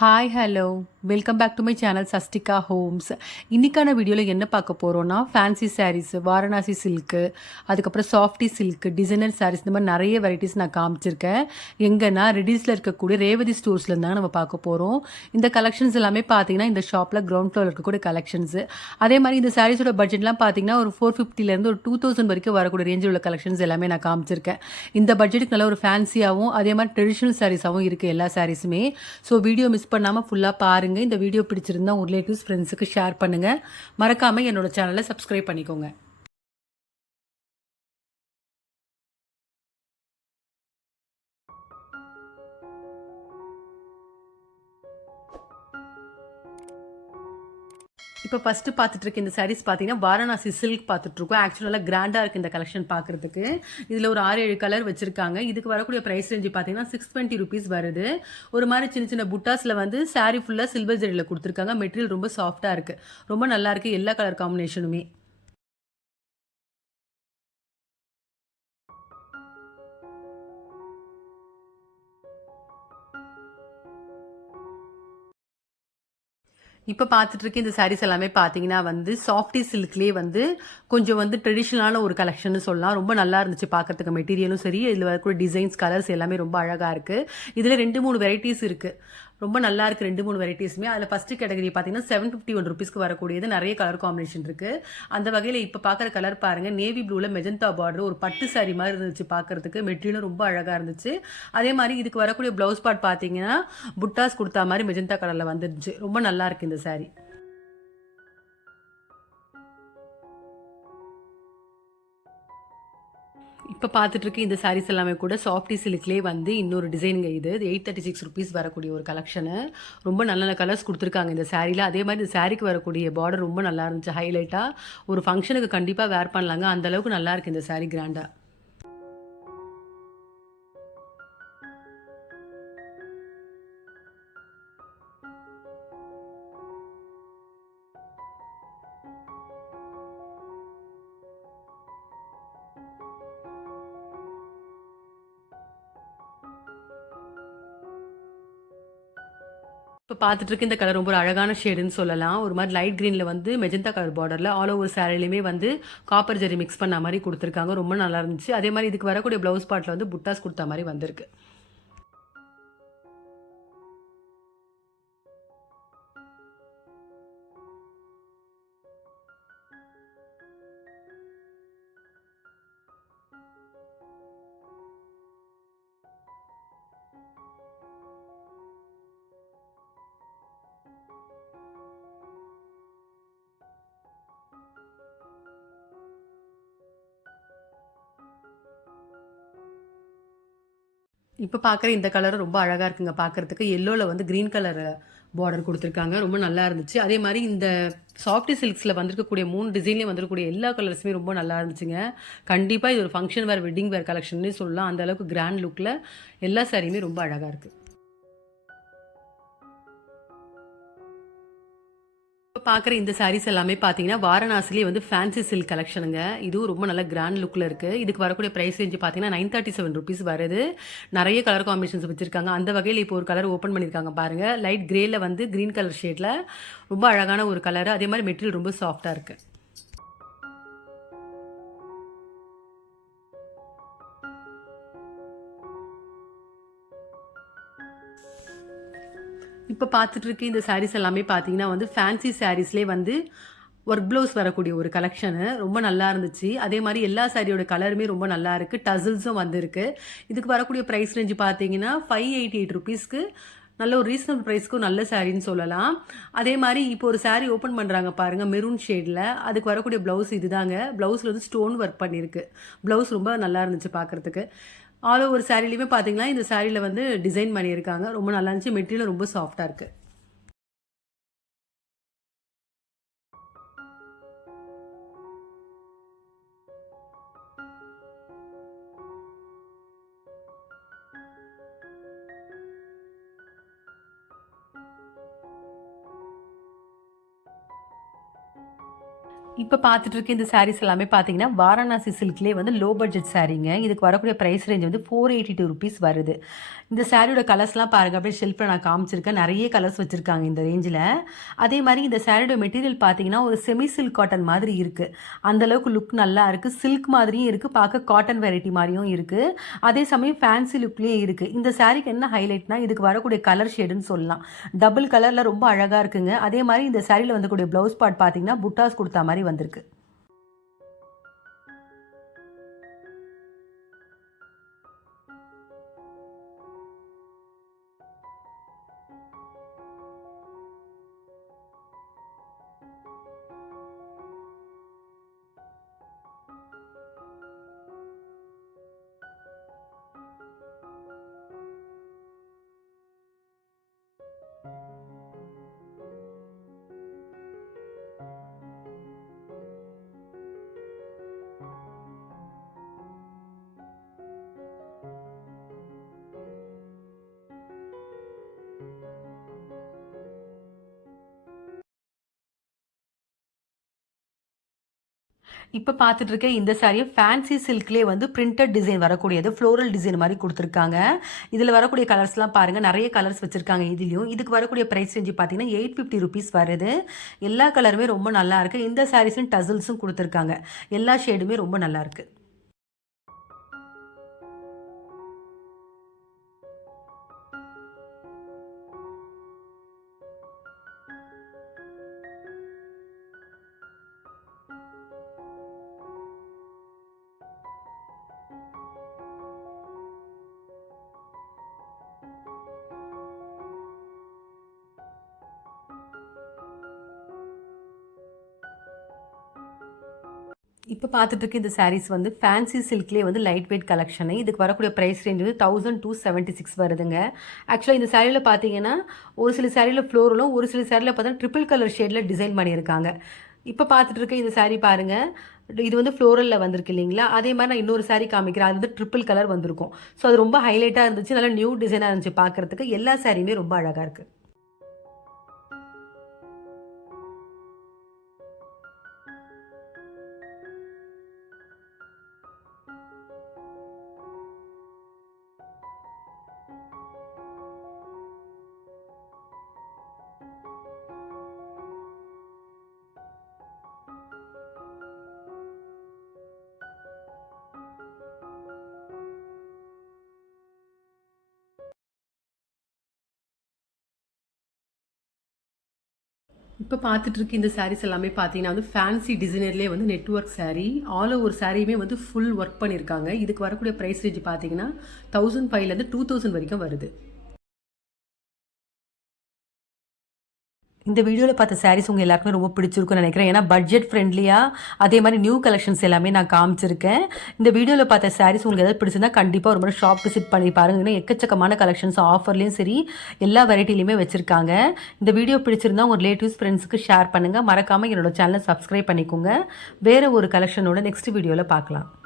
Hi hello welcome back to my channel Sastika Homes. இன்றைக்கான வீடியோவில் என்ன பார்க்க போகிறோன்னா ஃபேன்சி சாரீஸ், வாரணாசி சில்க்கு, அதுக்கப்புறம் சாஃப்டி சில்க்கு, டிசைனர் சாரீஸ், இந்த மாதிரி நிறைய வெரைட்டிஸ் நான் காமிச்சிருக்கேன். எங்கன்னா ரெடில்ஸில் இருக்கக்கூடிய ரேவதி ஸ்டோர்ஸ்லேருந்து தான் நம்ம பார்க்க போகிறோம். இந்த கலெக்ஷன்ஸ் எல்லாமே பார்த்தீங்கன்னா இந்த ஷாப்பில் கிரவுண்ட் ஃப்ளோர் இருக்கக்கூடிய கலெக்ஷன்ஸு. அதே மாதிரி இந்த சாரீஸோட பட்ஜெட்லாம் பார்த்தீங்கன்னா ஒரு 450லேருந்து ஒரு 2000 வரைக்கும் வரக்கூடிய ரேஞ்சில் உள்ள கலெக்ஷன்ஸ் எல்லாமே நான் காமிச்சிருக்கேன். இந்த பட்ஜெட்டுக்கு நல்ல ஒரு ஃபேன்சியாகவும் அதே மாதிரி ட்ரெடிஷ்னல் சாரீஸாகவும் இருக்குது எல்லா சாரீஸுமே. ஸோ வீடியோ மிஸ் பண்ணாமல் ஃபுல்லாக பாருங்கள். இந்த வீடியோ பிடிச்சிருந்தா உங்கள் ரிலேட்டிவ்ஸ் ஃப்ரெண்ட்ஸுக்கு ஷேர் பண்ணுங்கள். மறக்காமல் என்னோட சேனலை சப்ஸ்கிரைப் பண்ணிக்கோங்க. இப்போ ஃபஸ்ட்டு பார்த்துட்டு இருக்க இந்த சாரீஸ் பார்த்தீங்கன்னா வாரணாசி சில்க் பார்த்துட்ருக்கோம். ஆக்சுவலாக நல்லா கிராண்டாக இருக்குது இந்த கலெக்ஷன் பார்க்குறதுக்கு. இதில் ஒரு 6-7 கலர் வச்சுருக்காங்க. இதுக்கு வரக்கூடிய ப்ரைஸ் ரேஞ்சு பார்த்தீங்கன்னா 620 ருபீஸ் வருது. ஒரு மாதிரி சின்ன சின்ன புட்டாஸில் வந்து சாரீ ஃபுல்லாக சில்வர் ஜெரியில் கொடுத்துருக்காங்க. மெட்டீரியல் ரொம்ப சாஃப்டாக இருக்குது, ரொம்ப நல்லாயிருக்கு. எல்லா கலர் காம்பினேஷனுமே இப்போ பார்த்துட்டு இருக்க இந்த சாரீஸ் எல்லாமே பார்த்தீங்கன்னா வந்து சாஃப்டி சில்க்லேயே வந்து கொஞ்சம் வந்து ட்ரெடிஷ்னலான ஒரு கலெக்ஷன் சொல்லலாம். ரொம்ப நல்லா இருந்துச்சு பார்க்கறதுக்கு. மெட்டீரியலும் சரி, இதில் வரக்கூடிய டிசைன்ஸ், கலர்ஸ் எல்லாமே ரொம்ப அழகாக இருக்குது. இதில் 2-3 வெரைட்டிஸ் இருக்குது. ரொம்ப நல்லா இருக்குது 2-3 வெரைட்டிஸுமே. அதில் ஃபஸ்ட்டு கேட்டகரி பார்த்தீங்கன்னா 751 ருபீஸ்க்கு வரக்கூடியது. நிறைய கலர் காம்பினேஷன் இருக்குது. அந்த வகையில் இப்போ பார்க்குற கலர் பாருங்கள், நேவி ப்ளூவில் மெஜந்தா பார்டர், ஒரு பட்டு சாரி மாதிரி இருந்துச்சு பார்க்குறதுக்கு. மெட்டீரியலும் ரொம்ப அழகாக இருந்துச்சு. அதே மாதிரி இதுக்கு வரக்கூடிய ப்ளவுஸ் பார்ட் பார்த்தீங்கன்னா புட்டாஸ் கொடுத்தா மாதிரி மெஜந்தா கலரில் வந்துருந்துச்சு. ரொம்ப நல்லா இருக்குது இந்த சாரி. இப்போ பார்த்துட்டு இருக்க இந்த சாரீஸ் எல்லாமே கூட சாஃப்டி சில்க்லேயே வந்து இன்னொரு டிசைனுங்க. இது 836 ருபீஸ் வரக்கூடிய ஒரு கலெக்ஷனு. ரொம்ப நல்ல நல்ல கலர்ஸ் கொடுத்துருக்காங்க இந்த சாரியில். அதே மாதிரி இந்த சாரிக்கு வரக்கூடிய பார்டர் ரொம்ப நல்லா இருந்துச்சு. ஹைலைட்டாக ஒரு ஃபங்க்ஷனுக்கு கண்டிப்பாக வேர் பண்ணலாங்க. அந்தளவுக்கு நல்லா இருக்குது இந்த சாரீ கிராண்டாக. இப்போ பார்த்துட்டு இருக்க இந்த கலர் ரொம்ப ஒரு அழகான ஷேடுன்னு சொல்லலாம். ஒரு மாதிரி லைட் க்ரீனில் வந்து மெஜந்தா கலர் பார்டரில் ஆல் ஓவர் சாரிலையுமே வந்து காப்பர் ஜெரி மிக்ஸ் பண்ண மாதிரி கொடுத்துருக்காங்க. ரொம்ப நல்லா இருந்துச்சு. அதே மாதிரி இதுக்கு வரக்கூடிய ப்ளவுஸ் பார்ட்டில் வந்து புட்டாஸ் கொடுத்த மாதிரி வந்திருக்கு. இப்போ பார்க்குற இந்த கலரும் ரொம்ப அழகாக இருக்குங்க பார்க்குறதுக்கு. எல்லோவில் வந்து க்ரீன் கலர் பார்டர் கொடுத்துருக்காங்க. ரொம்ப நல்லா இருந்துச்சு. அதே மாதிரி இந்த சாஃப்டி சில்க்ஸில் வந்திருக்கக்கூடிய 3 டிசைன்லேயும் வந்திருக்கக்கூடிய எல்லா கலர்ஸுமே ரொம்ப நல்லா இருந்துச்சுங்க. கண்டிப்பாக இது ஒரு ஃபங்க்ஷன் வேர், வெட்டிங் வேர் கலெக்ஷன்னே சொல்லலாம். அந்த அளவுக்கு கிராண்ட் லுக்கில் எல்லா சாரியுமே ரொம்ப அழகாக இருக்குது. இப்போ பார்க்குற இந்த சாரீஸ் எல்லாமே பார்த்தீங்கன்னா வாரணாசிலே வந்து ஃபேன்சி சில்க் கலெக்ஷனுங்க. இதுவும் ரொம்ப நல்ல கிராண்ட் லுக்கில் இருக்குது. இதுக்கு வரக்கூடிய ப்ரைஸ் ரேஞ்சு பார்த்தீங்கன்னா 937 ருபீஸ் வருது. நிறைய கலர் காம்பினேஷன்ஸ் வச்சுருக்காங்க. அந்த வகையில் இப்போ ஒரு கலர் ஓப்பன் பண்ணியிருக்காங்க பாருங்கள். லைட் கிரேயில் வந்து க்ரீன் கலர் ஷேடில் ரொம்ப அழகான ஒரு கலர். அதே மாதிரி மெட்டீரியல் ரொம்ப சாஃப்டாக இருக்குது. இப்போ பார்த்துட்டு இருக்க இந்த சாரீஸ் எல்லாமே பார்த்தீங்கன்னா வந்து ஃபேன்சி சாரீஸ்லேயே வந்து ஒர்க் ப்ளவுஸ் வரக்கூடிய ஒரு கலெக்ஷனு. ரொம்ப நல்லா இருந்துச்சு. அதே மாதிரி எல்லா சாரியோட கலருமே ரொம்ப நல்லா இருக்குது. டசில்ஸும் வந்திருக்கு. இதுக்கு வரக்கூடிய ப்ரைஸ் ரேஞ்சு பார்த்தீங்கன்னா 588 ருபீஸ்க்கு நல்ல ஒரு ரீசனபிள் ப்ரைஸ்க்கும் நல்ல சாரின்னு சொல்லலாம். அதே மாதிரி இப்போ ஒரு சாரீ ஓப்பன் பண்ணுறாங்க பாருங்கள், மெரூன் ஷேடில். அதுக்கு வரக்கூடிய ப்ளவுஸ் இதுதாங்க. ப்ளவுஸில் வந்து ஸ்டோன் ஒர்க் பண்ணியிருக்கு. ப்ளவுஸ் ரொம்ப நல்லா இருந்துச்சு பார்க்குறதுக்கு. ஆல் ஓவர் சாரிலையுமே பார்த்தீங்கன்னா இந்த சாரியில் வந்து டிசைன் பண்ணியிருக்காங்க. ரொம்ப நல்லா இருந்துச்சு. மெட்டீரியல் ரொம்ப சாஃப்டாக இருக்குது. இப்போ பார்த்துட்டு இருக்க இந்த சாரீஸ் எல்லாமே பார்த்தீங்கன்னா, வாரணாசி சில்க்லேயே வந்து லோ பட்ஜெட் சாரீங்க. இதுக்கு வரக்கூடிய பிரைஸ் ரேஞ்ச் வந்து ₹482 வருது. இந்த சாரியோட கலர்ஸ்லாம் பாருங்க. அப்படியே ஷெல்ஃப்ல நான் காமிச்சிருக்கேன். நெறைய கலர்ஸ் வச்சிருக்காங்க இந்த ரேஞ்சில. அதே மாரி இந்த சாரியோட மெட்டீரியல் பார்த்தீங்கன்னா, ஒரு செமி சில்க் காட்டன் மாதிரி இருக்கு. அந்த அளவுக்கு லுக் நல்லா இருக்கு. சில்க் மாதிரியும் இருக்கு. பார்க்க காட்டன் வெரைட்டி மாரியும் இருக்கு. அதே சமயம் ஃபேன்சி லுக்லயும் இருக்கு. இந்த சாரிக்கு என்ன ஹைலைட்னா, இதுக்கு வரக்கூடிய கலர் ஷேடுன்னு சொல்லலாம். டபுள் கலர்ல ரொம்ப அழகா இருக்குங்க. அதே மாரி இந்த சாரில வந்துக்கூடிய ப்ளவுஸ் பார்ட் பார்த்தீங்கன்னா, புட்டாஸ் குடுத்தா மாரி வந்திருக்கு. இப்ப பார்த்துட்டு இருக்க இந்த சாரிய ஃபேன்சி சில்க்லேயே வந்து பிரிண்டட் டிசைன் வரக்கூடியது. ஃப்ளோரல் டிசைன் மாரி குடுத்துருக்காங்க. இதுல வரக்கூடிய கலர்ஸ்லாம் பாருங்க. நெறைய கலர்ஸ் வச்சிருக்காங்க இதுலயும். இதுக்கு வரக்கூடிய பிரைஸ் ரேஞ்ச் பார்த்தீங்கன்னா, ₹850 வருது. எல்லா கலருமே ரொம்ப நல்லா இருக்கு. இந்த சாரீஸ்லயும் டசல்ஸும் குடுத்துருக்காங்க. எல்லா ஷேடுமே ரொம்ப நல்லா இருக்கு. இப்ப பார்த்துட்டு இருக்க இந்த சாரீஸ் வந்து ஃபேன்சி சில்க்லேயே வந்து லைட் வெயிட் கலெக்ஷனு. இதுக்கு வரக்கூடிய பிரைஸ் ரேஞ்ச் வந்து 1276 வருதுங்க. ஆக்சுவலா இந்த சாரீல பார்த்தீங்கன்னா, ஒரு சில சாரீல ஃப்ளோரலும், ஒரு சில சாரீல பார்த்தீங்கன்னா ட்ரிபிள் கலர் ஷேட்ல டிசைன் பண்ணியிருக்காங்க. இப்ப பார்த்துட்டு இருக்க இந்த சாரீ பாருங்க. இது வந்து ஃப்ளோரல்ல வந்திருக்கு இல்லைங்களா? அதே மாரி நான் இன்னொரு சாரீ காமிக்கிறேன். அது வந்து ட்ரிபிள் கலர் வந்திருக்கும். ஸோ அது ரொம்ப ஹைலைட்டா இருந்துச்சு. நல்லா நியூ டிசைனா இருந்துச்சு பார்க்கறதுக்கு. எல்லா சாரியுமே ரொம்ப அழகா இருக்கு. இப்ப பார்த்துட்டு இருக்க இந்த சாரீஸ் எல்லாமே பார்த்தீங்கன்னா வந்து ஃபேன்சி டிசைனர்லேயே வந்து net work sari. All over சாரியுமே வந்து ஃபுல் ஒர்க் பண்ணியிருக்காங்க. இதுக்கு வரக்கூடிய பிரைஸ் ரேஞ்ச் பார்த்தீங்கன்னா, 1005லேருந்து 2000 வரைக்கும் வருது. இந்த வீடியோல பார்த்த சாரீஸ் உங்க எல்லாருக்குமே ரொம்ப பிடிச்சிருக்கும்னு நினைக்கிறேன். ஏன்னா பட்ஜெட் ஃப்ரெண்ட்லியா அதே மாரி நியூ கலெக்ஷன்ஸ் எல்லாமே நான் காமிச்சிருக்கேன். இந்த வீடியோல பார்த்த சாரீஸ் உங்களுக்கு ஏதாவது பிடிச்சிருந்தா கண்டிப்பா ஒரு முறை ஷாப் விசிட் பண்ணி பாருங்க. ஏன்னா எக்கச்சக்கமான கலெக்ஷன்ஸ் ஆஃபர்லயும் சரி, எல்லா வெரைட்டிலயுமே வச்சிருக்காங்க. இந்த வீடியோ பிடிச்சிருந்தா உங்க ரிலேட்டிவ்ஸ், ஃப்ரெண்ட்ஸ்க்கு ஷேர் பண்ணுங்க. மறக்காம என்னோட சேனலை சப்ஸ்கிரைப் பண்ணிக்கோங்க. வேற ஒரு கலெக்ஷனோட நெக்ஸ்ட் வீடியோல பார்க்கலாம்.